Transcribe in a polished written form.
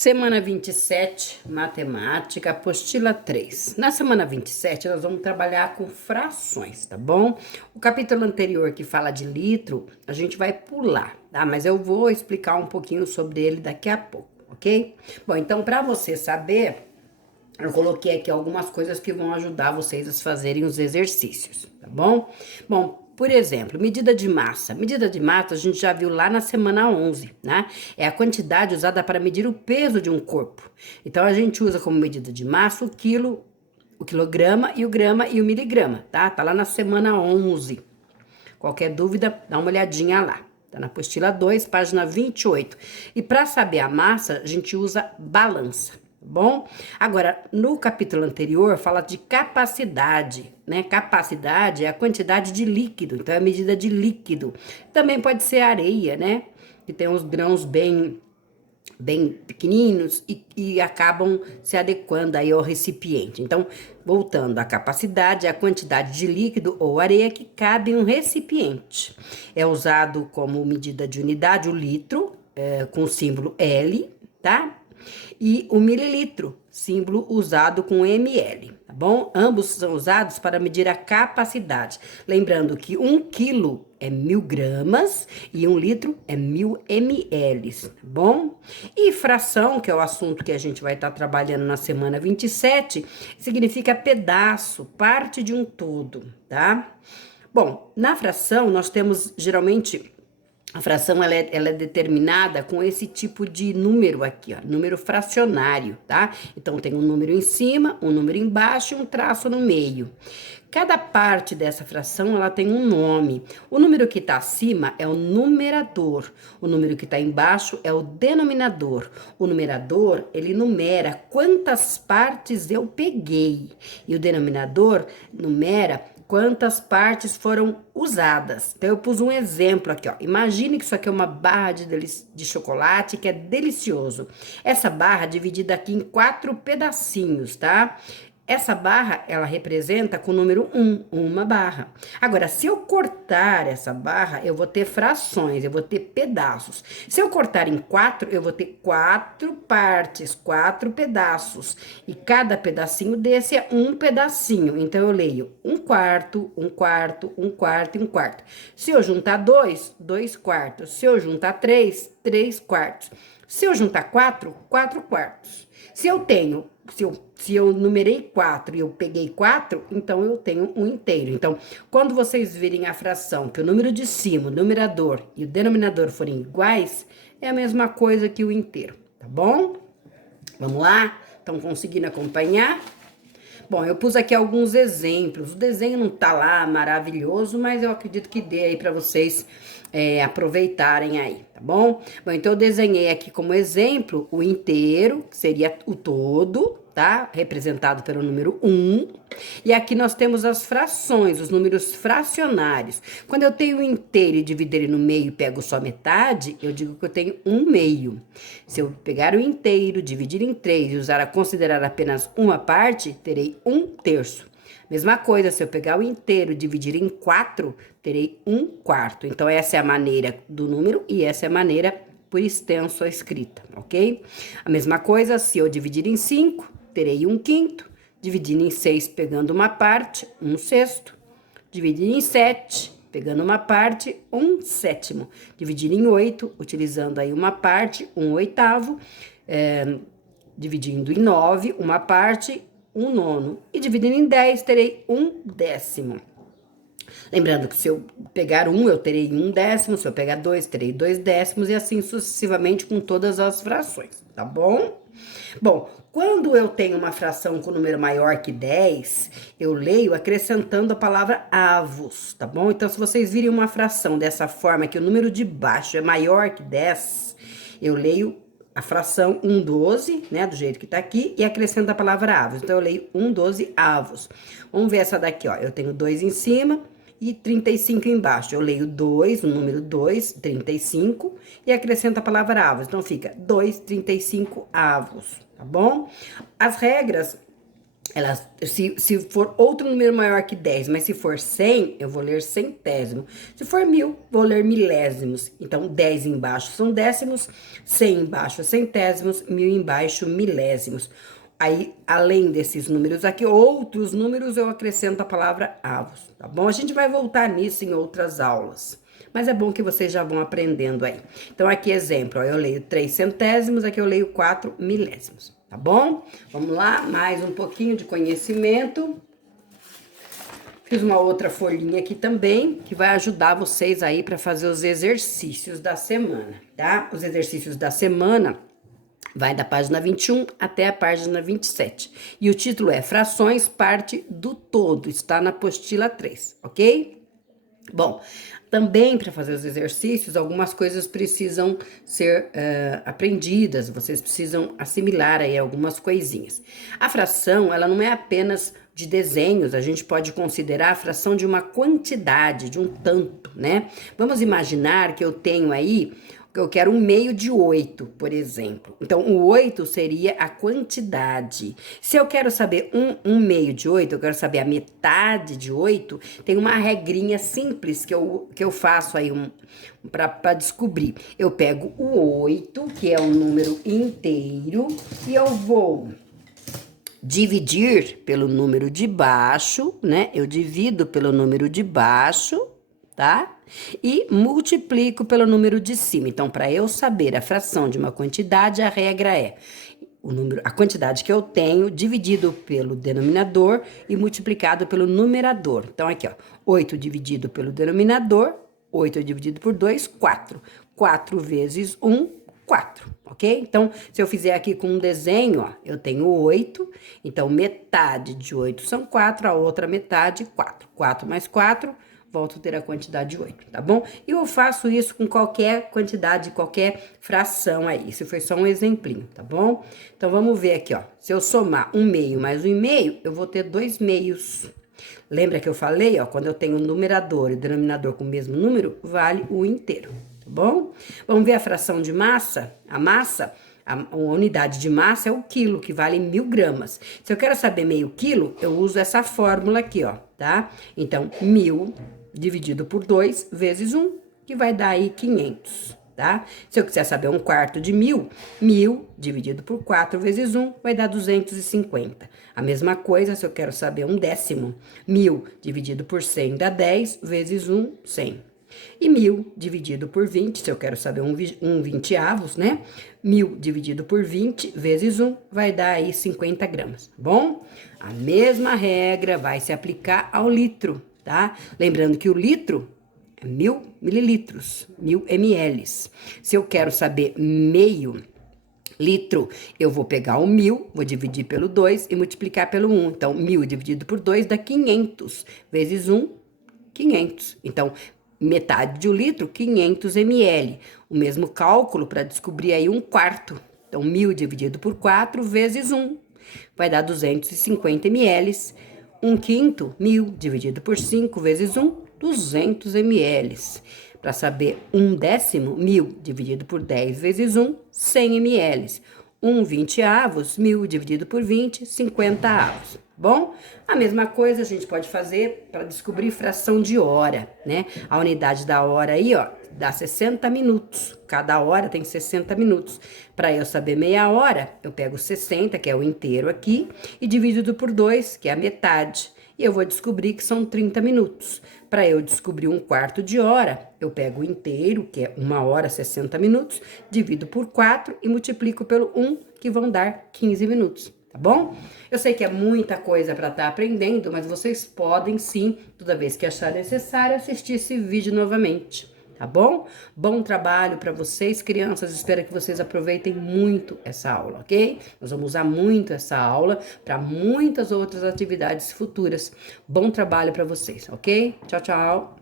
Semana 27, matemática, apostila 3. Na semana 27, nós vamos trabalhar com frações, tá bom? O capítulo anterior que fala de litro, a gente vai pular, tá? Mas eu vou explicar um pouquinho sobre ele daqui a pouco, ok? Bom, então, para você saber, eu coloquei aqui algumas coisas que vão ajudar vocês a fazerem os exercícios, tá bom? Bom, por exemplo, medida de massa. Medida de massa a gente já viu lá na semana 11, né? É a quantidade usada para medir o peso de um corpo. Então, a gente usa como medida de massa o quilo, o quilograma e o grama e o miligrama, tá? Tá lá na semana 11. Qualquer dúvida, dá uma olhadinha lá. Tá na apostila 2, página 28. E para saber a massa, a gente usa balança. Bom, agora no capítulo anterior fala de capacidade, né? Capacidade é a quantidade de líquido, então é a medida de líquido. Também pode ser areia, né? Que tem os grãos bem pequeninos e acabam se adequando aí ao recipiente. Então, voltando, a capacidade é a quantidade de líquido ou areia que cabe em um recipiente. É usado como medida de unidade o litro, com o símbolo L, tá? E o mililitro, símbolo usado com ml, tá bom? Ambos são usados para medir a capacidade. Lembrando que 1 quilo é 1000 gramas e 1 litro é 1000 ml, tá bom? E fração, que é o assunto que a gente vai estar trabalhando na semana 27, significa pedaço, parte de um todo, tá? Bom, na fração nós temos geralmente. A fração ela é determinada com esse tipo de número aqui, ó, número fracionário, tá? Então tem um número em cima, um número embaixo e um traço no meio. Cada parte dessa fração ela tem um nome. O número que está acima é o numerador, o número que está embaixo é o denominador. O numerador ele numera quantas partes eu peguei e o denominador numera quantas partes foram usadas. Então, eu pus um exemplo aqui, ó. Imagine que isso aqui é uma barra de chocolate que é delicioso. Essa barra é dividida aqui em 4 pedacinhos, tá? Essa barra, ela representa com o número 1, uma barra. Agora, se eu cortar essa barra, eu vou ter frações, eu vou ter pedaços. Se eu cortar em 4, eu vou ter 4 partes, 4 pedaços. E cada pedacinho desse é um pedacinho. Então, eu leio 1/4, 1/4, 1/4 e 1/4. Se eu juntar 2, 2/4. Se eu juntar 3, 3/4. Se eu juntar 4, 4/4. Se eu numerei 4 e eu peguei 4, então eu tenho um inteiro. Então, quando vocês virem a fração que o número de cima, o numerador e o denominador forem iguais, é a mesma coisa que o inteiro, tá bom? Vamos lá? Estão conseguindo acompanhar? Bom, eu pus aqui alguns exemplos. O desenho não tá lá maravilhoso, mas eu acredito que dê aí para vocês aproveitarem aí, tá bom? Bom, então eu desenhei aqui como exemplo o inteiro, que seria o todo, tá? Representado pelo número 1. E aqui nós temos as frações, os números fracionários. Quando eu tenho o inteiro e dividir ele no meio e pego só metade, eu digo que eu tenho 1/2. Se eu pegar o inteiro, dividir em 3 e usar a considerar apenas uma parte, terei 1/3. Mesma coisa, se eu pegar o inteiro e dividir em 4, terei 1/4. Então, essa é a maneira do número e essa é a maneira por extenso a escrita, ok? A mesma coisa, se eu dividir em 5, terei 1/5. Dividindo em 6, pegando uma parte, 1/6. Dividir em 7, pegando uma parte, 1/7. Dividir em 8, utilizando aí uma parte, 1/8. Dividindo em 9, uma parte, 1/9. E dividindo em 10, terei 1/10. Lembrando que se eu pegar 1, eu terei 1/10. Se eu pegar 2, terei 2/10. E assim sucessivamente com todas as frações, tá bom? Bom, quando eu tenho uma fração com número maior que 10, eu leio acrescentando a palavra avos, tá bom? Então, se vocês virem uma fração dessa forma, que o número de baixo é maior que 10, eu leio a fração 1/12, né, do jeito que tá aqui, e acrescento a palavra avos. Então, eu leio 1/12 avos. Vamos ver essa daqui, ó. Eu tenho 2 em cima e 35 embaixo. Eu leio 2, o número 2, 35, e acrescento a palavra avos. Então, fica 2/35 avos, tá bom? As regras Ela, se for outro número maior que 10, mas se for 100, eu vou ler centésimo. Se for 1000, vou ler milésimos. Então, 10 embaixo são décimos, 100 embaixo centésimos, 1000 embaixo milésimos. Aí, além desses números aqui, outros números eu acrescento a palavra avos, tá bom? A gente vai voltar nisso em outras aulas. Mas é bom que vocês já vão aprendendo aí. Então, aqui exemplo, ó, eu leio 3 centésimos, aqui eu leio 4 milésimos, tá bom? Vamos lá, mais um pouquinho de conhecimento. Fiz uma outra folhinha aqui também, que vai ajudar vocês aí para fazer os exercícios da semana, tá? Os exercícios da semana vai da página 21 até a página 27. E o título é Frações, parte do todo. Está na apostila 3, ok? Bom, também para fazer os exercícios, algumas coisas precisam ser aprendidas, vocês precisam assimilar aí algumas coisinhas. A fração, ela não é apenas de desenhos, a gente pode considerar a fração de uma quantidade, de um tanto, né? Vamos imaginar que eu tenho aí, eu quero um meio de 8, por exemplo. Então, o 8 seria a quantidade. Se eu quero saber um meio de 8, eu quero saber a metade de 8, tem uma regrinha simples que eu faço aí para descobrir. Eu pego o 8, que é um número inteiro, e eu vou dividir pelo número de baixo, né? Eu divido pelo número de baixo, tá? E multiplico pelo número de cima. Então, para eu saber a fração de uma quantidade, a regra é a quantidade que eu tenho dividido pelo denominador e multiplicado pelo numerador. Então, aqui, ó, 8 dividido pelo denominador, 8 dividido por 2, 4. 4 vezes 1, 4, ok? Então, se eu fizer aqui com um desenho, ó, eu tenho 8, então metade de 8 são 4, a outra metade, 4. 4 mais 4, volto a ter a quantidade de 8, tá bom? E eu faço isso com qualquer quantidade, qualquer fração aí. Isso foi só um exemplinho, tá bom? Então, vamos ver aqui, ó. Se eu somar 1 meio mais 1 meio, eu vou ter 2 meios. Lembra que eu falei, ó, quando eu tenho o numerador e o denominador com o mesmo número, vale o inteiro, tá bom? Vamos ver a fração de massa? A massa, a unidade de massa é o quilo, que vale 1000 gramas. Se eu quero saber meio quilo, eu uso essa fórmula aqui, ó, tá? Então, 1000 dividido por 2 vezes 1, que vai dar aí 500, tá? Se eu quiser saber 1/4 de 1000, 1000 dividido por 4 vezes 1 vai dar 250. A mesma coisa se eu quero saber 1/10, 1000 dividido por 100 dá 10 vezes 1, 100. E 1000 dividido por 20, se eu quero saber um 20avos, né? 1000 dividido por 20 vezes 1 vai dar aí 50 gramas, tá bom? A mesma regra vai se aplicar ao litro, tá? Lembrando que o litro é 1000 mililitros, 1000 ml. Se eu quero saber meio litro, eu vou pegar o 1000, vou dividir pelo 2 e multiplicar pelo 1. Então, 1000 dividido por 2 dá 500, vezes 1, 500. Então, metade de 1 litro, 500 ml. O mesmo cálculo para descobrir aí 1/4. Então, 1000 dividido por 4 vezes 1 vai dar 250 ml. 1/5, 1000 dividido por 5 vezes 1, 200 ml. Para saber 1/10, 1000 dividido por 10 vezes 1, 100 ml. 1/20avos, 1000 dividido por 20, 50 avos. Bom, a mesma coisa a gente pode fazer para descobrir fração de hora, né? A unidade da hora aí, ó, dá 60 minutos. Cada hora tem 60 minutos. Para eu saber meia hora, eu pego 60, que é o inteiro aqui, e dividido por 2, que é a metade. E eu vou descobrir que são 30 minutos. Para eu descobrir 1/4 de hora, eu pego o inteiro, que é 1 hora 60 minutos, divido por 4 e multiplico pelo 1, que vão dar 15 minutos, tá bom? Eu sei que é muita coisa para estar aprendendo, mas vocês podem sim, toda vez que achar necessário, assistir esse vídeo novamente, tá bom? Bom trabalho para vocês, crianças. Espero que vocês aproveitem muito essa aula, ok? Nós vamos usar muito essa aula para muitas outras atividades futuras. Bom trabalho para vocês, ok? Tchau, tchau.